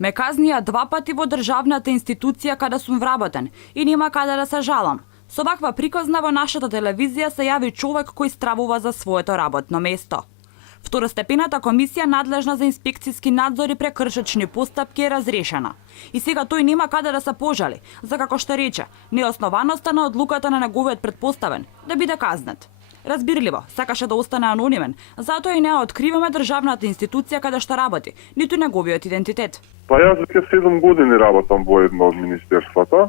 Ме казнија 2 пати во државната институција каде сум вработен и нема каде да се жалам. Со ваква приказна во нашата телевизија се јави човек кој стравува за своето работно место. Второстепената комисија надлежна за инспекцијски надзор и прекршачни постапки е разрешена. И сега тој нема каде да се пожали, за како што рече, неоснованоста на одлуката на неговиот претпоставен да биде казнет. Разбирливо, сакаше да остане анонимен, затоа и не откриваме државната институција каде што работи, ниту неговиот идентитет. Па јас веќе 7 години работам во едно од министерствата.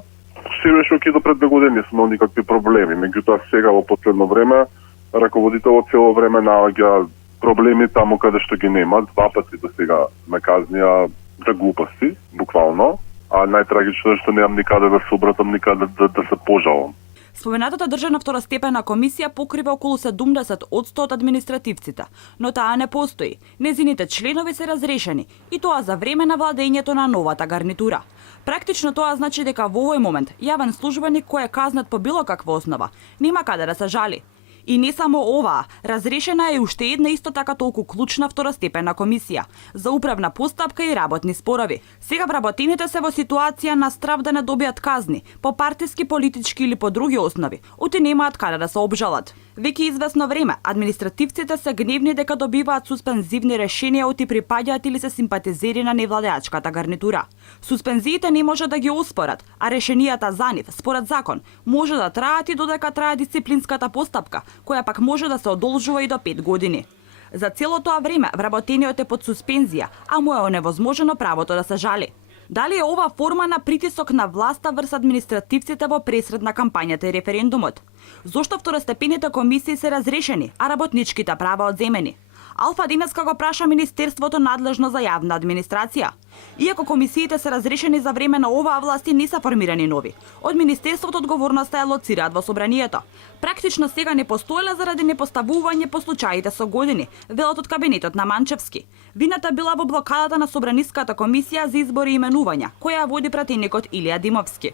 Се беше окей до пред 2 години, сме никакви проблеми. Меѓутоа сега во последно време раководителот цело време наоѓа проблеми таму каде што ги нема. 2 пати до сега ме казнија за глупости, буквално. А најтрагично е што немам никаде да се обратам, никаде да се пожалам. Споменатата државна второстепена комисија покрива околу 70% од административците, но таа не постои. Незините членови се разрешени и тоа за време на владењето на новата гарнитура. Практично тоа значи дека во овој момент јавен службеник кој е казнет по било каква основа нема каде да се жали. И не само оваа, разрешена е уште една исто така толку клучна второстепена комисија за управна постапка и работни спорови. Сега вработените се во ситуација на страв да не добијат казни по партиски, политички или по други основи, оти немаат каде да се обжалат. Веќе известно време административците се гневни дека добиваат суспензивни решенија оти припаѓаат или се симпатизери на невладеачката гарнитура. Суспензиите не може да ги оспорат, а решенијата за нив, според закон, може да траат и додека трае дисциплинската постапка, која пак може да се одолжува и до 5 години. За цело тоа време вработениот е под суспензија, а му е оневозможено правото да се жали. Дали е ова форма на притисок на власта врз административците во пресред на кампањата и референдумот? Зошто второстепените комисии се разрешени, а работничките права одземени? Алфа денеска го праша Министерството надлежно за јавна администрација. Иако комисиите се разрешени за време на оваа власти, не се формирани нови. Од Министерството одговорноста ја лоцираат во собранието. Практично сега не постоеле заради непоставување по случаите со години, велат од кабинетот на Манчевски. Вината била во блокадата на Собраниската комисија за избори и именувања, која води пратеникот Илија Димовски.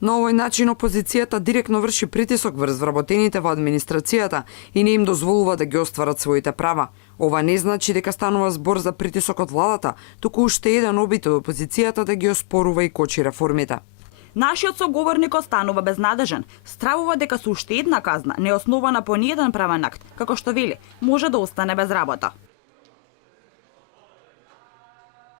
На овој начин опозицијата директно врши притисок врз вработените во администрацијата и не им дозволува да ги остварат своите права. Ова не значи дека станува збор за притисок од владата, туку уште еден обид од опозицијата да ги оспорува и кочи реформите. Нашиот соговорник останува безнадежен, стравува дека со уште една казна, неоснована по ниеден правен акт, како што вели, може да остане без работа.